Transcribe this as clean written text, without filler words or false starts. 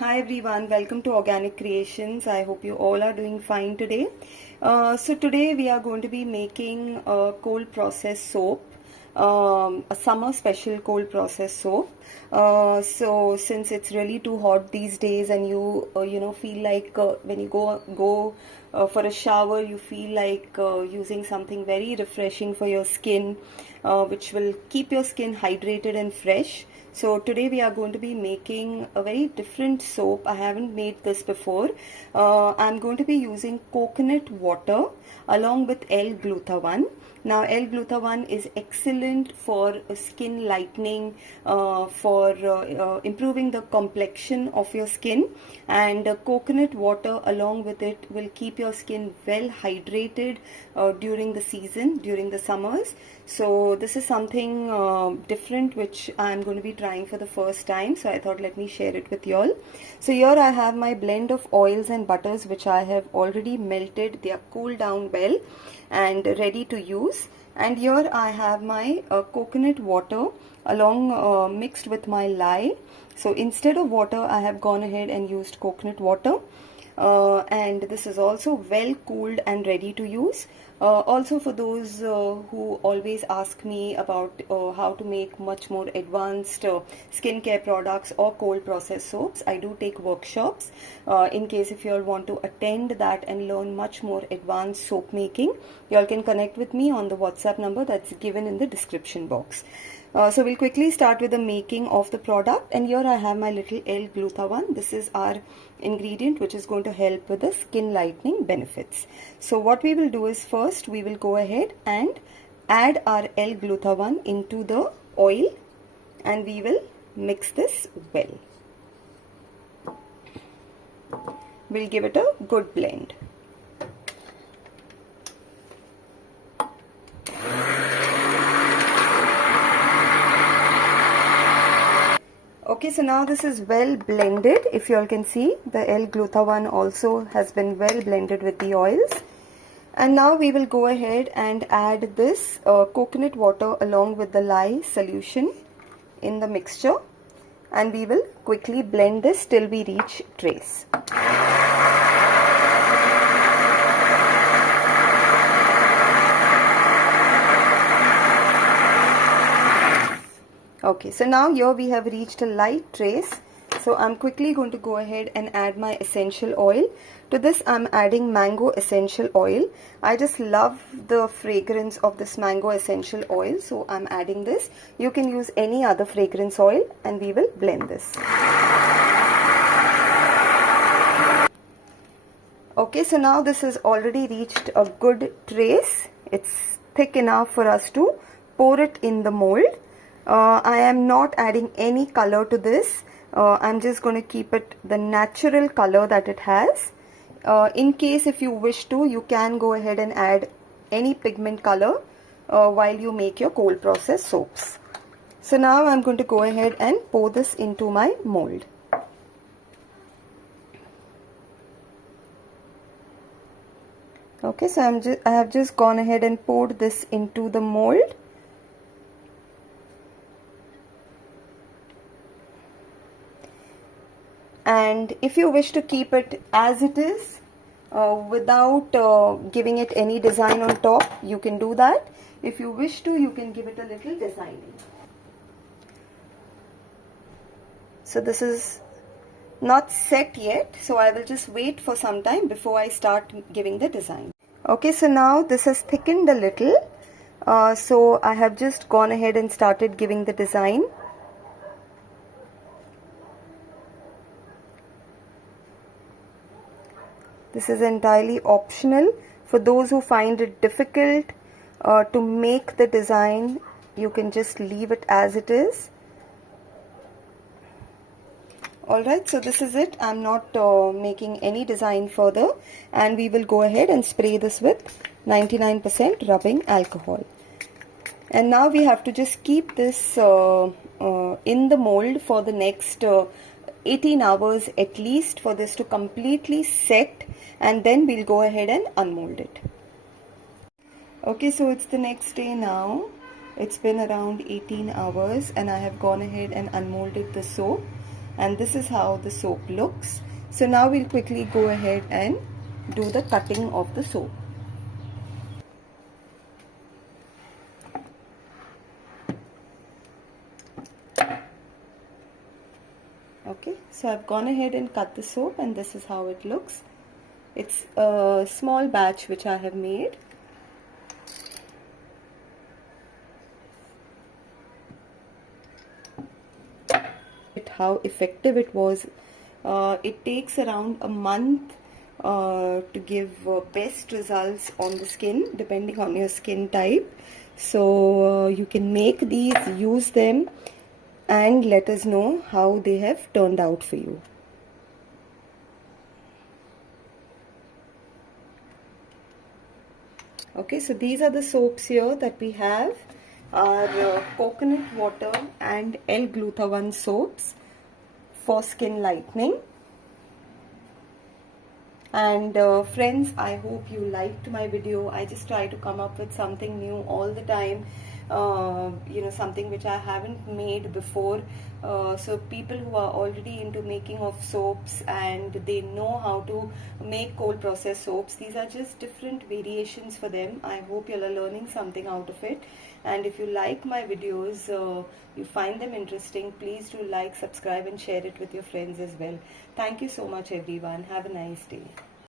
Hi everyone, welcome to Organic Creations. I hope you all are doing fine today. So today we are going to be making a cold process soap, a summer special cold process soap. So since it's really too hot these days, and you feel like when you go for a shower, you feel like using something very refreshing for your skin, which will keep your skin hydrated and fresh. So today we are going to be making a very different soap. I haven't made this before. I'm going to be using coconut water along with L Glutathione. Now L Glutathione is excellent for skin lightening, for improving the complexion of your skin, and coconut water along with it will keep your skin well hydrated during the season, during the summers. So this is something different which I'm going to be trying for the first time, so I thought let me share it with you all. So here I have my blend of oils and butters which I have already melted. They are cooled down well and ready to use. And here I have my coconut water along mixed with my lye. So instead of water I have gone ahead and used coconut water. And this is also well cooled and ready to use. Also for those who always ask me about how to make much more advanced skincare products or cold process soaps, I do take workshops. In case if you all want to attend that and learn much more advanced soap making, you all can connect with me on the WhatsApp number that's given in the description box. So we'll quickly start with the making of the product, and here I have my little L Glutathione. This is our ingredient which is going to help with the skin lightening benefits. So what we will do is first we will go ahead and add our L Glutathione into the oil, and we will mix this well. We'll give it a good blend. Okay, so now this is well blended. If you all can see, the L Glutathione also has been well blended with the oils. And now we will go ahead and add this coconut water along with the lye solution in the mixture, and we will quickly blend this till we reach trace. Okay, so now here we have reached a light trace. So I'm quickly going to go ahead and add my essential oil. To this I'm adding mango essential oil. I just love the fragrance of this mango essential oil, so I'm adding this. You can use any other fragrance oil, and we will blend this. Okay, so now this has already reached a good trace. It's thick enough for us to pour it in the mold. I am not adding any color to this. I'm just going to keep it the natural color that it has. In case if you wish to, you can go ahead and add any pigment color while you make your cold process soaps. So now I'm going to go ahead and pour this into my mold. Okay, so I have just gone ahead and poured this into the mold. And if you wish to keep it as it is without giving it any design on top, you can do that. If you wish to, you can give it a little designing. So this is not set yet, so I will just wait for some time before I start giving the design. Okay, so now this has thickened a little, so I have just gone ahead and started giving the design. This is entirely optional. For those who find it difficult to make the design, you can just leave it as it is. Alright, so this is it. I'm not making any design further, and we will go ahead and spray this with 99% rubbing alcohol. And now we have to just keep this in the mold for the next 18 hours at least for this to completely set, and then we'll go ahead and unmold it. Okay, so it's the next day now. It's been around 18 hours and I have gone ahead and unmolded the soap. and this is how the soap looks. So now we'll quickly go ahead and do the cutting of the soap. Okay, so I've gone ahead and cut the soap, and this is how it looks. It's a small batch which I have made. How effective it was. It takes around a month to give best results on the skin, depending on your skin type. So you can make these, use them, and let us know how they have turned out for you. Okay, so these are the soaps here that we have. Are coconut water and L Glutathione soaps for skin lightening. And friends, I hope you liked my video. I just try to come up with something new all the time, you know, something which I haven't made before. So people who are already into making of soaps and they know how to make cold process soaps, these are just different variations for them. I hope you are learning something out of it. And if you like my videos, you find them interesting, please do like, subscribe and share it with your friends as well. Thank you so much everyone. Have a nice day.